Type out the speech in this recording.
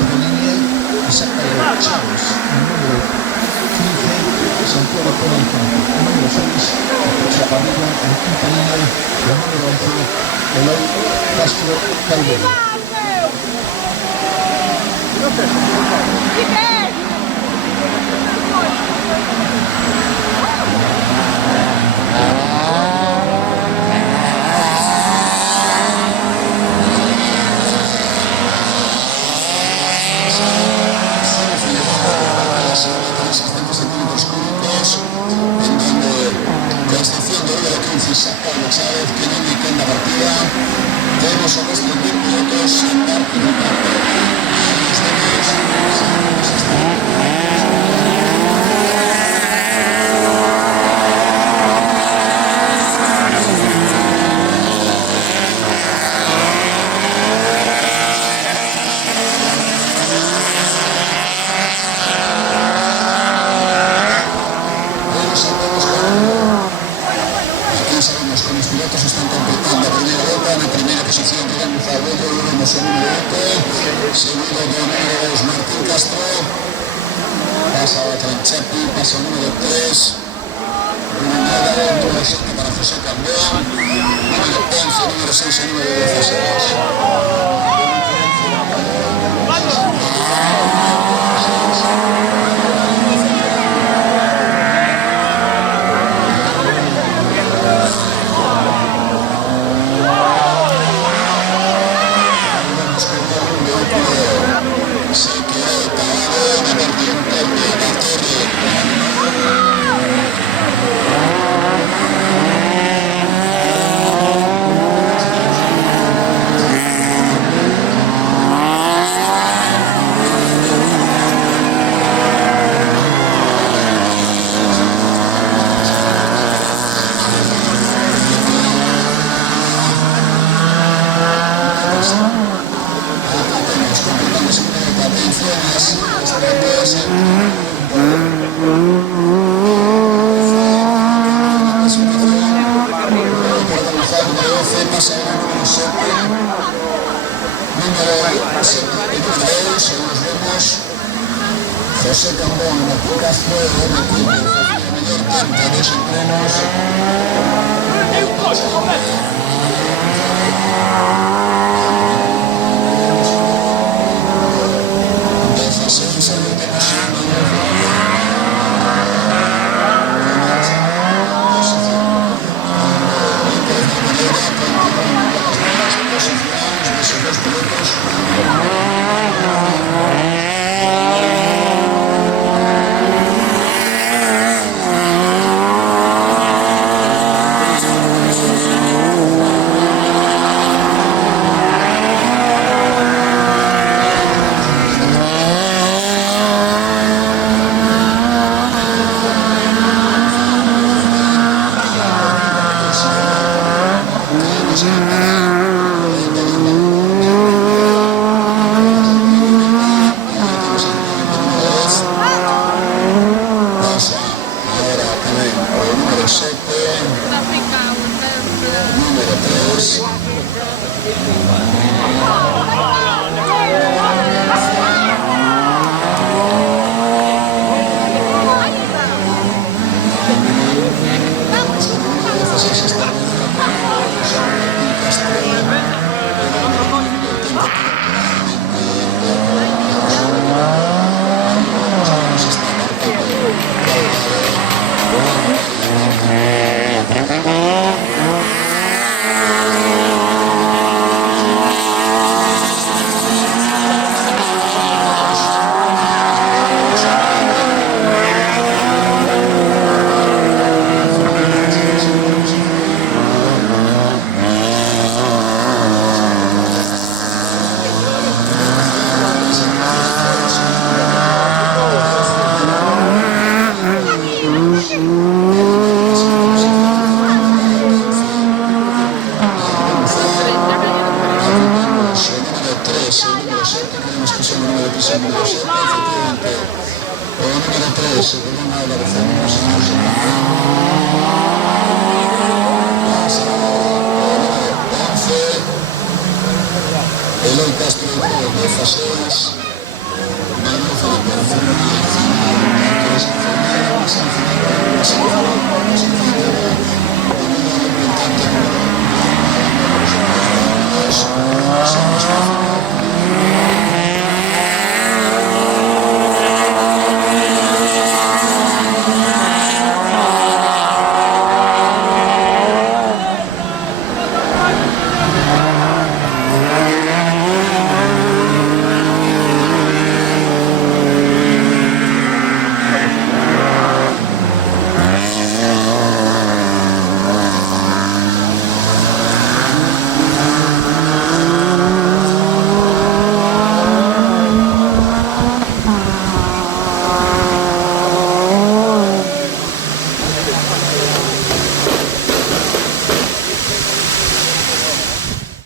cuarta línea y saca de los Chavos. El número 15, Santiago Polo Infante. El número 6, Chaparrillo en quinta línea. El número 11, Eloy Castro Calvero. Pablo Chávez, que no indicó en la partida. Tenemos a los 10 pilotos en con los pilotos están completando la primera vuelta. En la primera posición Rubén Zabuelo, vemos el número 8, seguido de Martín Castro, pasa a Tranchapi, pasa el número 3, número 7 para José Cambeón, número 11, número 6 y número 16. José Cambón, Martín Castro, de los entrenos. Eloy Castro de Faseas, Somos